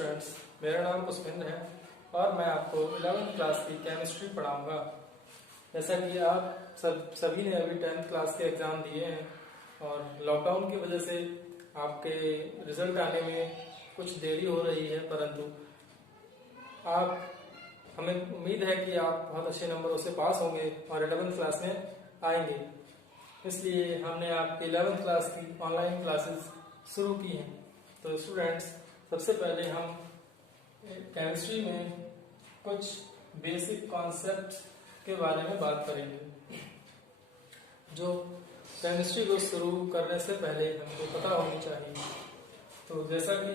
Students, मेरा नाम पुष्पेंद्र है और मैं आपको 11th क्लास की केमिस्ट्री पढ़ाऊंगा। जैसा कि आप सभी ने अभी 10th क्लास के एग्ज़ाम दिए हैं और लॉकडाउन की वजह से आपके रिजल्ट आने में कुछ देरी हो रही है, परंतु हमें उम्मीद है कि आप बहुत अच्छे नंबरों से पास होंगे और 11th क्लास में आएंगे। इसलिए हमने आपकी 11th क्लास की ऑनलाइन क्लासेस शुरू की हैं। तो स्टूडेंट्स, सबसे पहले हम केमिस्ट्री में कुछ बेसिक कॉन्सेप्ट के बारे में बात करेंगे, जो केमिस्ट्री को शुरू करने से पहले हमको पता होनी चाहिए। तो जैसा कि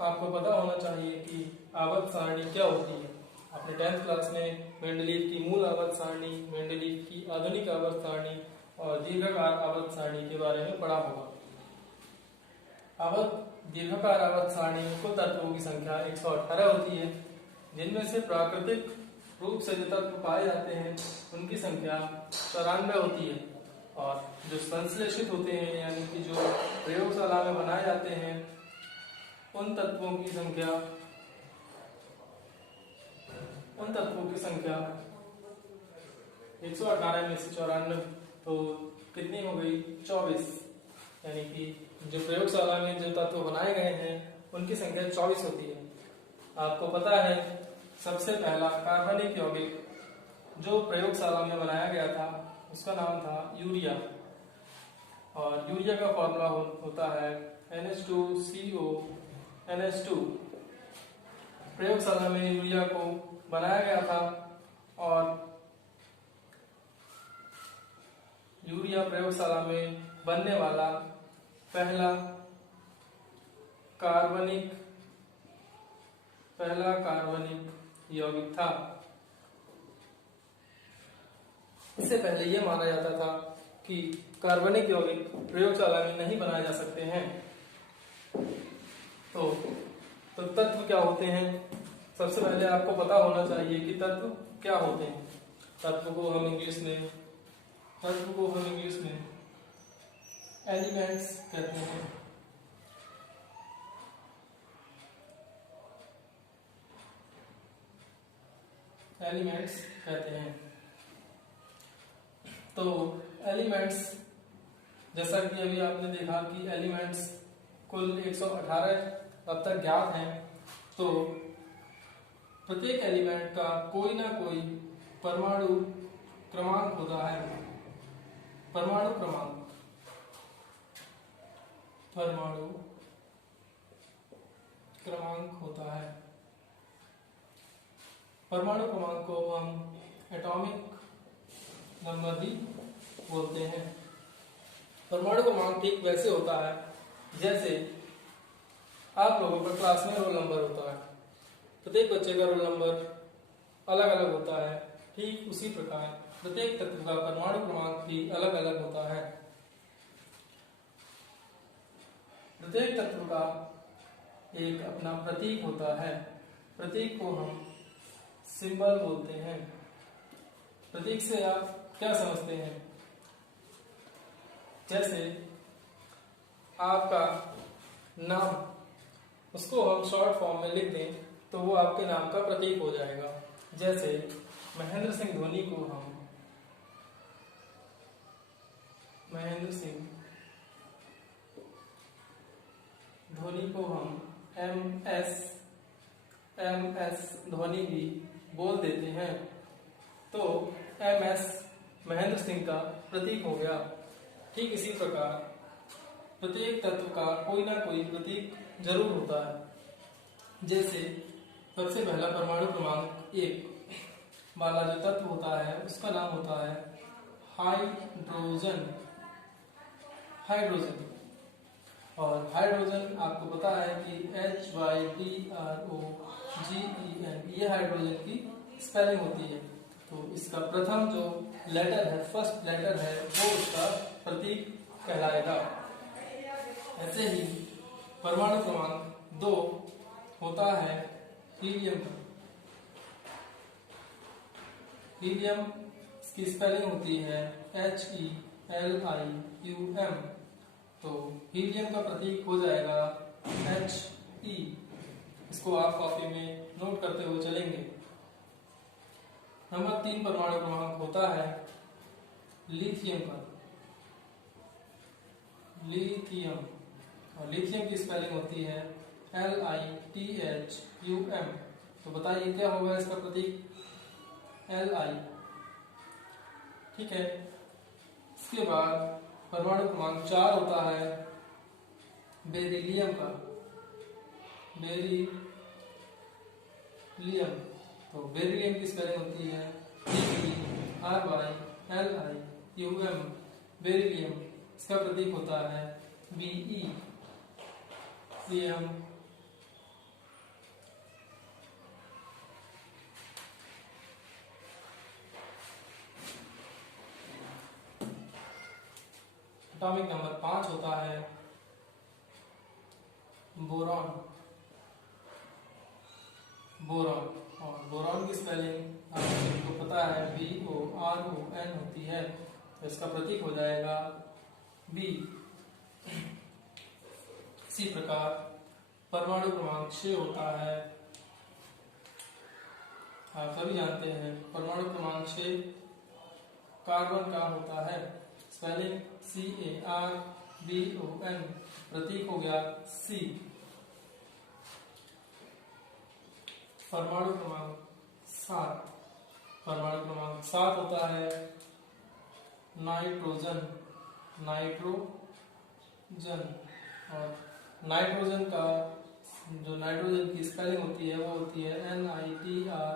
आपको पता होना चाहिए कि आवर्त सारणी क्या होती है। आपने 10th क्लास में मेंडलीव की मूल आवर्त सारणी, मेंडलीव की आधुनिक आवर्त सारणी और दीर्घाकार आवर्त सारणी के बारे में पढ़ा होगा। दीर्घाकार आवर्त सारणी में कुल तत्वों की संख्या 118 होती है, जिनमें से प्राकृतिक रूप से जो तत्व पाए जाते हैं उनकी संख्या 94 होती है, और जो संश्लेषित होते हैं यानी कि जो प्रयोगशाला में बनाए जाते हैं उन तत्वों की संख्या 118 में से 94 तो कितनी हो गई? 24। यानी कि जो प्रयोगशाला में जो तत्व बनाए गए हैं उनकी संख्या 24 होती है। आपको पता है सबसे पहला कार्बनिक यौगिक जो प्रयोगशाला में बनाया गया था उसका नाम था यूरिया, और यूरिया का फॉर्मूला होता है NH2CO NH2। प्रयोगशाला में यूरिया को बनाया गया था और यूरिया प्रयोगशाला में बनने वाला पहला कार्बनिक यौगिक था। इससे पहले यह माना जाता था कि कार्बनिक यौगिक प्रयोगशाला में नहीं बनाए जा सकते हैं। तो तत्व क्या होते हैं? सबसे पहले आपको पता होना चाहिए कि तत्व क्या होते हैं। तत्व को हम इंग्लिश में एलिमेंट्स कहते हैं। तो एलिमेंट्स, जैसा कि अभी आपने देखा कि एलिमेंट्स कुल 118 अब तक ज्ञात हैं। तो प्रत्येक एलिमेंट का कोई ना कोई परमाणु क्रमांक होता है। परमाणु क्रमांक को हम एटॉमिक नंबर भी बोलते हैं। परमाणु क्रमांक ठीक वैसे होता है जैसे आप लोगों का क्लास में रोल नंबर होता है। प्रत्येक बच्चे का रोल नंबर अलग अलग होता है, ठीक उसी प्रकार प्रत्येक तत्व का परमाणु क्रमांक भी अलग अलग होता है। प्रत्येक तत्व का एक अपना प्रतीक होता है। प्रतीक को हम सिंबल बोलते हैं। प्रतीक से आप क्या समझते हैं? जैसे आपका नाम, उसको हम शॉर्ट फॉर्म में लिख दें तो वो आपके नाम का प्रतीक हो जाएगा। जैसे महेंद्र सिंह धोनी को हम MS धोनी भी बोल देते हैं। तो MS महेंद्र सिंह का प्रतीक हो गया। ठीक इसी प्रकार प्रत्येक तत्व का कोई ना कोई प्रतीक जरूर होता है। जैसे सबसे पहला परमाणु क्रमांक 1 वाला जो तत्व होता है उसका नाम होता है हाइड्रोजन। और हाइड्रोजन आपको पता है कि HYDROGEN ये हाइड्रोजन की स्पेलिंग होती है। तो इसका प्रथम जो लेटर है, फर्स्ट लेटर है, वो उसका प्रतीक कहलाएगा। ऐसे ही परमाणु क्रमांक 2 होता है हीलियम। की स्पेलिंग होती है HELIUM। तो हीलियम का प्रतीक हो जाएगा H इसको आप कॉपी में नोट करते हुए चलेंगे। नंबर 3 परमाणु क्रमांक होता है लिथियम का। लिथियम, और लिथियम की स्पेलिंग होती है LITHUM। तो बताइए क्या होगा इसका प्रतीक? Li। ठीक है। इसके बाद परमाणु क्रमांक 4 होता है बेरिलियम का। बेरिलियम, तो बेरिलियम की स्पेलिंग होती है BERYLIUM। बेरिलियम, इसका प्रतीक होता है Be। इसलिए हम एटॉमिक नंबर 5 होता है बोरॉन। बोरॉन, और बोरॉन की स्पेलिंग आपको पता है BORON होती है, तो इसका प्रतीक हो जाएगा B। इसी प्रकार परमाणु क्रमांक 6 होता है, आप सभी जानते हैं परमाणु क्रमांक 6 कार्बन का होता है। स्पेलिंग CARBON, प्रतीक हो गया C। परमाणु क्रमांक 7, परमाणु क्रमांक 7 होता है नाइट्रोजन। नाइट्रोजन, और नाइट्रोजन का जो नाइट्रोजन की स्पेलिंग होती है वो होती है NITROGEN,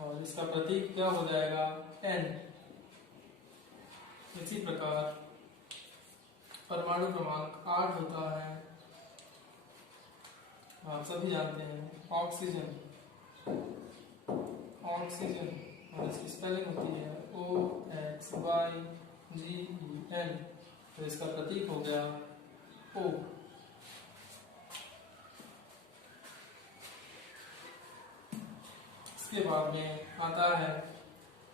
और इसका प्रतीक क्या हो जाएगा? N। इसी प्रकार परमाणु क्रमांक 8 होता है, आप सभी जानते हैं ऑक्सीजन। ऑक्सीजन, और इसकी स्पेलिंग होती है OXYGEN, तो इसका प्रतीक हो गया O। इसके बाद में आता है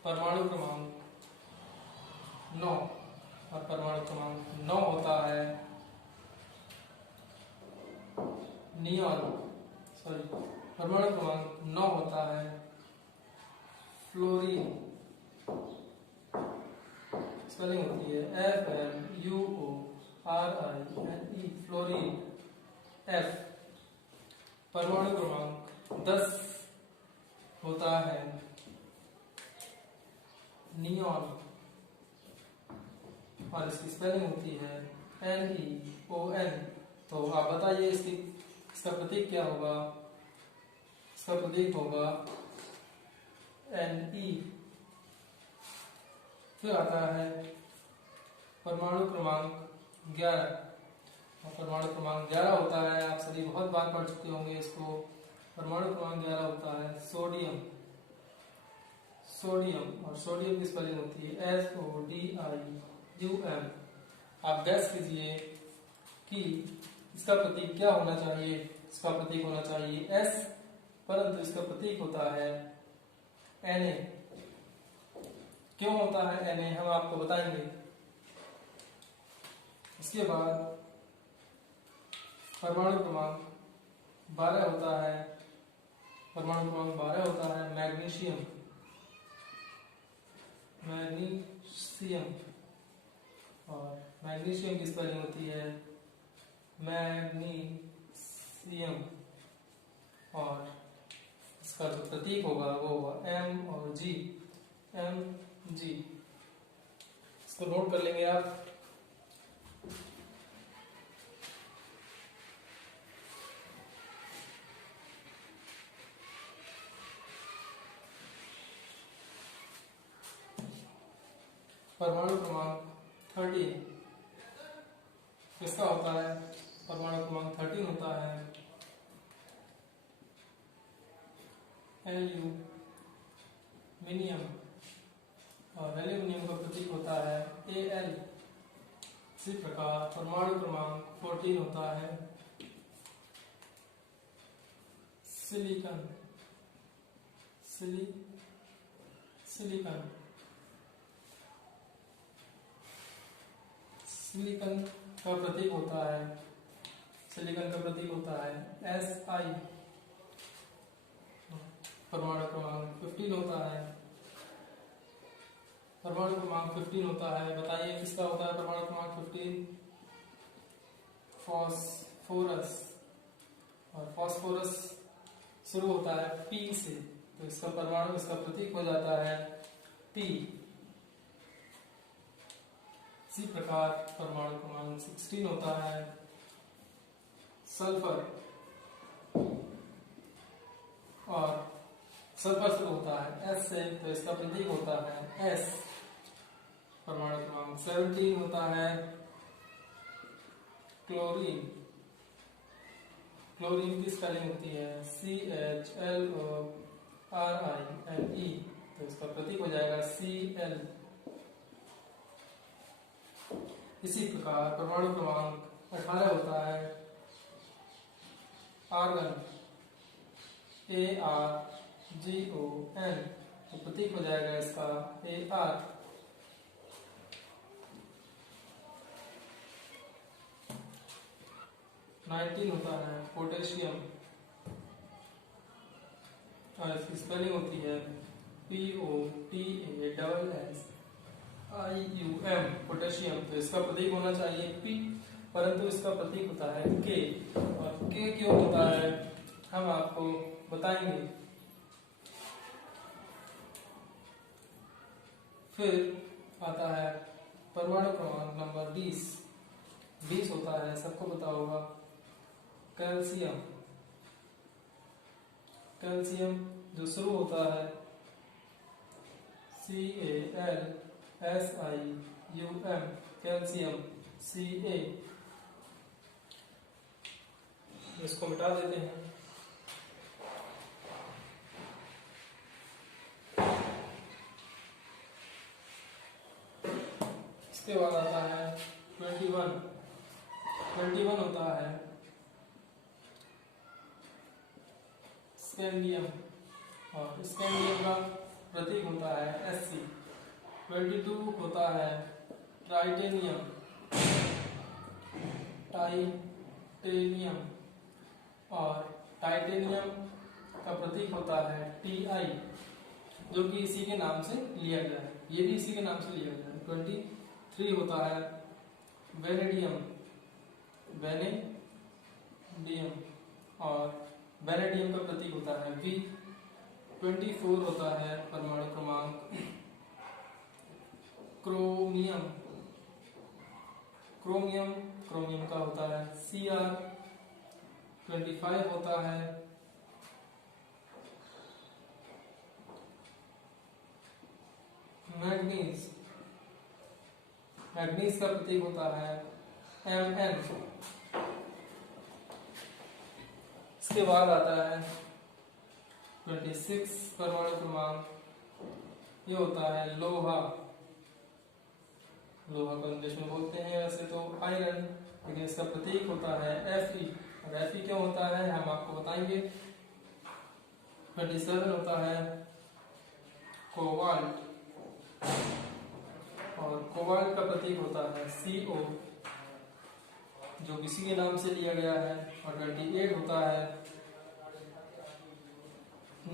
परमाणु क्रमांक 9, और परमाणु क्रमांक 9 होता है नियॉन। परमाणु क्रमांक 9 होता है फ्लोरीन। स्पेलिंग होती है FLUORINE, फ्लोरीन F। परमाणु क्रमांक 10 होता है नियॉन, और इसकी स्पेलिंग होती है NEON। तो आप बताइए इसका प्रतीक क्या होगा? इसका प्रतीक होगा Ne। फिर आता है परमाणु क्रमांक 11, और परमाणु क्रमांक 11 होता है, आप सभी बहुत बार पढ़ चुके होंगे इसको। परमाणु क्रमांक 11 होता है सोडियम। सोडियम, और सोडियम की स्पेलिंग होती है SODIUM। आप गैस कीजिए कि इसका प्रतीक क्या होना चाहिए? इसका प्रतीक होना चाहिए S, परंतु इसका प्रतीक होता है Na। क्यों होता है Na, हम आपको बताएंगे। इसके बाद परमाणु क्रमांक 12 होता है, परमाणु क्रमांक 12 होता है मैग्नीशियम। मैग्नीशियम, और मैग्नीशियम की स्पेलिंग होती है मैग्नीशियम, और इसका जो प्रतीक होगा वो होगा M और G, Mg। इसको नोट कर लेंगे आप। परमाणु क्रमांक 13 किसका होता है? परमाणु क्रमांक 13 होता है एल्यूमिनियम, और एल्यूमिनियम का प्रतीक होता है Al। इसी प्रकार परमाणु क्रमांक 14 होता है सिलिकॉन। सिलिकॉन, सिलिकॉन का प्रतीक होता है सिलिकॉन का प्रतीक होता है Si। परमाणु क्रमांक 15 होता है। परमाणु क्रमांक 15 होता है। बताइए किसका होता है परमाणु क्रमांक 15? फास्फोरस। और फास्फोरस शुरू होता है P से, तो इसका परमाणु, इसका प्रतीक हो जाता है P। इसी प्रकार परमाणु क्रमांक 16 होता है सल्फर। और सल्फर शुरू होता है S से, तो इसका प्रतीक होता है S। परमाणु क्रमांक 17 होता है क्लोरीन। क्लोरीन की स्पेलिंग होती है CHLORINE, तो इसका प्रतीक हो जाएगा Cl। इसी प्रकार परमाणु क्रमांक 18 होता है आर्गन। ARGON, तो प्रतीक हो जाएगा इसका AR। होता है पोटेशियम, और इसकी स्पेलिंग होती है POTASSIUM, पोटेशियम। तो इसका प्रतीक होना चाहिए P, परंतु इसका प्रतीक होता है K। और K क्यों होता है हम आपको बताएंगे। फिर आता है परमाणु क्रमांक नंबर 20 होता है, सबको पता होगा कैल्शियम। कैल्शियम जो शुरू होता है CALSIUM, कैल्शियम Ca। इसको मिटा देते हैं। इसके बाद आता है 21 होता है स्कैंडियम, और स्कैंडियम का प्रतीक होता है Sc। 22 होता है टाइटेनियम। और टाइटेनियम का प्रतीक होता है Ti, जो कि इसी के नाम से लिया गया है। ये भी इसी के नाम से लिया गया है। 23 होता है वेनेडियम। और वेनेडियम का प्रतीक होता है V। 24 होता है परमाणु क्रमांक क्रोमियम। क्रोमियम का होता है Cr। 25 होता है मैग्नीज। मैग्नीज का प्रतीक होता है Mn। इसके बाद आता है 26 परमाणु क्रमांक, ये होता है लोहा। लोहा को इंग्लिश में बोलते हैं वैसे तो आयरन, लेकिन इसका प्रतीक होता है Fe। और Fe क्यों होता है हम आपको बताएंगे। 27 होता है कोबाल्ट, और कोबाल्ट का प्रतीक होता है Co, जो किसी के नाम से लिया गया है। और 28 होता है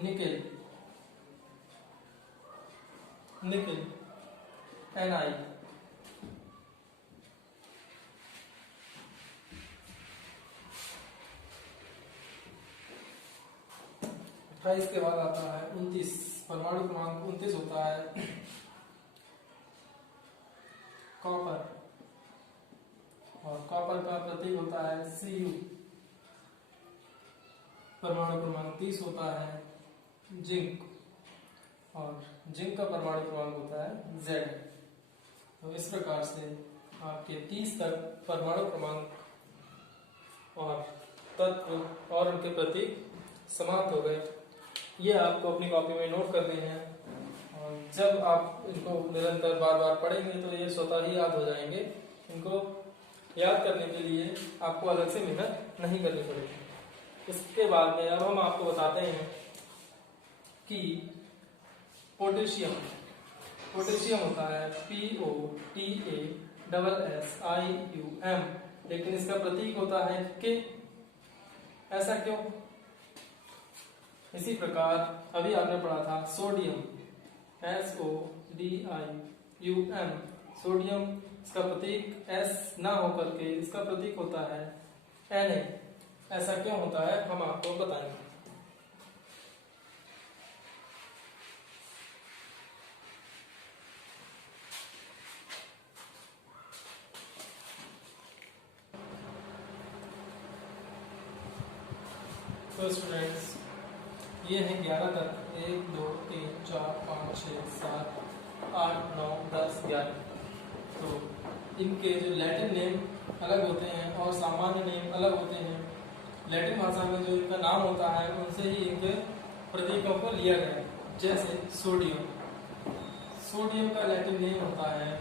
निकेल। Ni। 28 के बाद आता है 29। परमाणु क्रमांक 29 होता है कॉपर, और कॉपर का प्रतीक होता है Cu। परमाणु क्रमांक 30 होता है जिंक, और जिंक का परमाणु क्रमांक होता है Z। तो इस प्रकार से आपके 30 तक परमाणु क्रमांक और तत्व और उनके प्रतीक समाप्त हो गए। ये आपको अपनी कॉपी में नोट करने हैं, और जब आप इनको निरंतर बार बार पढ़ेंगे तो ये स्वतः ही याद हो जाएंगे। इनको याद करने के लिए आपको अलग से मेहनत नहीं करनी पड़ेगी। इसके बाद में अब हम आपको बताते हैं कि पोटेशियम होता है POTASSIUM, लेकिन इसका प्रतीक होता है के। ऐसा क्यों? इसी प्रकार अभी आपने पढ़ा था सोडियम, SODIUM, सोडियम, इसका प्रतीक S ना होकर के इसका प्रतीक होता है Na। ऐसा क्यों होता है हम आपको बताएंगे। तो स्टूडेंट्स ये है 11 तक, 1 2 3 4 5 6 7 8 9 10 11। तो इनके जो लैटिन नेम अलग होते हैं और सामान्य नेम अलग होते हैं। लैटिन भाषा में जो इनका नाम होता है उनसे ही इनके प्रतीकों को लिया गया है। जैसे सोडियम, सोडियम का लैटिन नेम होता है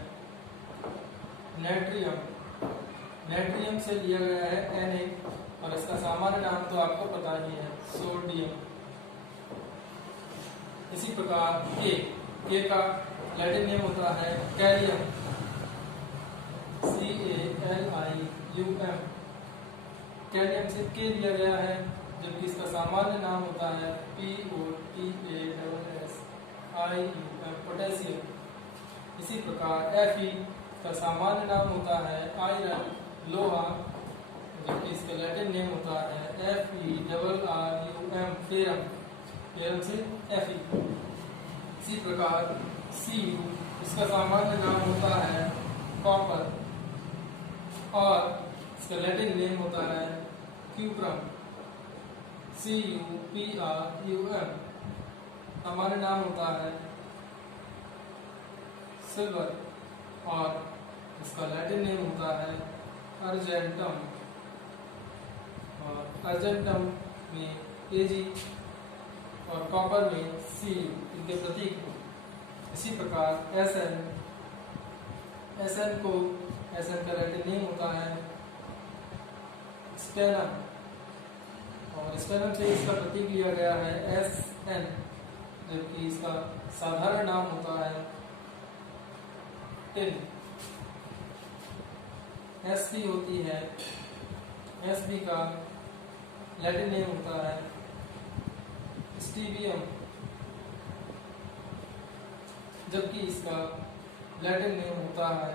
नेट्रियम, नेट्रियम से लिया गया है Na, और इसका सामान्य नाम तो आपको पता ही है सोडियम। इसी प्रकार के का लैटिन नेम होता है कैलियम, CALIUM, कैलियम से के लिया गया है, जबकि इसका सामान्य नाम होता है POTASSIUM, पोटेशियम। इसी प्रकार Fe का सामान्य नाम होता है आयरन, लोहा, जबकि इसका लैटिन नेम होता है FeRRUM, फेरम, फेरम से Fe। इसी प्रकार Cu, इसका सामान्य नाम होता है कॉपर, और इसका लैटिन नेम होता है क्यूप्रम, CuPRUM, सामान्य नाम होता है सिल्वर, और इसका लैटिन नेम होता है अर्जेंटम, और अर्जेंटम में Ag और कॉपर में Cu इनके प्रतीक। इसी प्रकार Sn का लैटिन नेम होता है स्टेनम, और स्टेनम से इसका प्रतीक लिया गया है Sn, जबकि इसका साधारण नाम होता है टिन। Sb होती है, Sb का लैटिन नेम होता है स्टीवियम, जबकि इसका लैटिन नेम होता है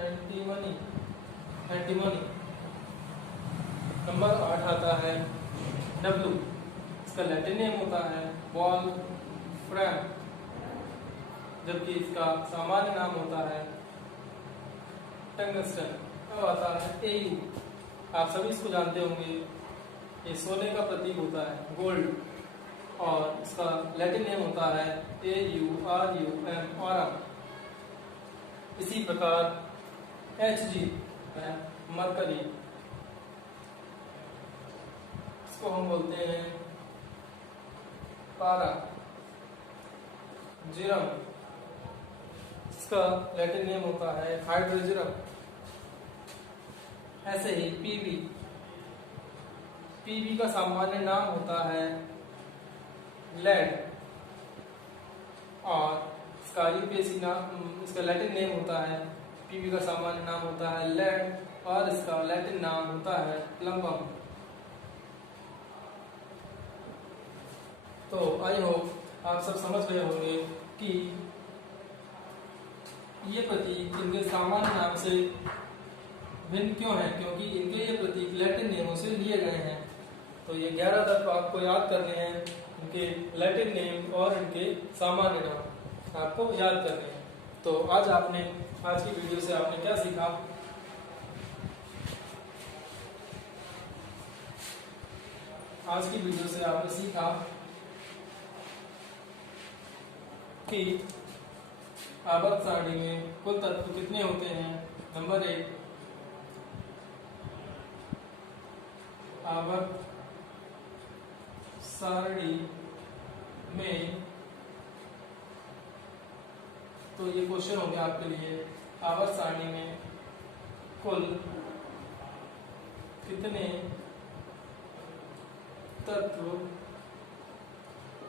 एंटीमनी। नंबर 8 आता है W, इसका लैटिन नेम होता है वॉल्फ्रैम, जबकि इसका सामान्य नाम होता है टंगस्टन। अब आता है Au, आप सभी इसको जानते होंगे, ये सोने का प्रतीक होता है गोल्ड, और इसका लैटिन नेम होता है AURUM, ऑरम। इसी प्रकार Hg है मरकरी, इसको हम बोलते हैं पारा। जीरम, इसका लैटिन नेम होता है हाइड्रोजीरम। ऐसे ही Pb का सामान्य नाम होता है लेड, और इसका यूपीएससी नाम, इसका लैटिन नेम होता है, Pb का सामान्य नाम होता है लेड, और इसका लैटिन नाम होता है प्लम्बम। तो आई होप आप सब समझ गए होंगे कि ये प्रतीक इनके सामान्य नाम से भिन्न क्यों है, क्योंकि इनके ये प्रतीक लैटिन नेमों से लिए गए हैं। तो ये 11 तत्व आपको याद करने हैं, इनके लैटिन नेम और इनके सामान्य नाम आपको याद करने हैं। तो आज की वीडियो से आपने क्या सीखा? आज की वीडियो से आपने सीखा कि आवर्त सारणी में कुल तत्व कितने होते हैं। नंबर 1, आवर्त सारणी में, तो ये क्वेश्चन हो गया आपके लिए, आवर्त सारणी में कुल कितने तत्व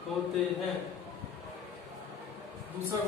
होते हैं। दूसरा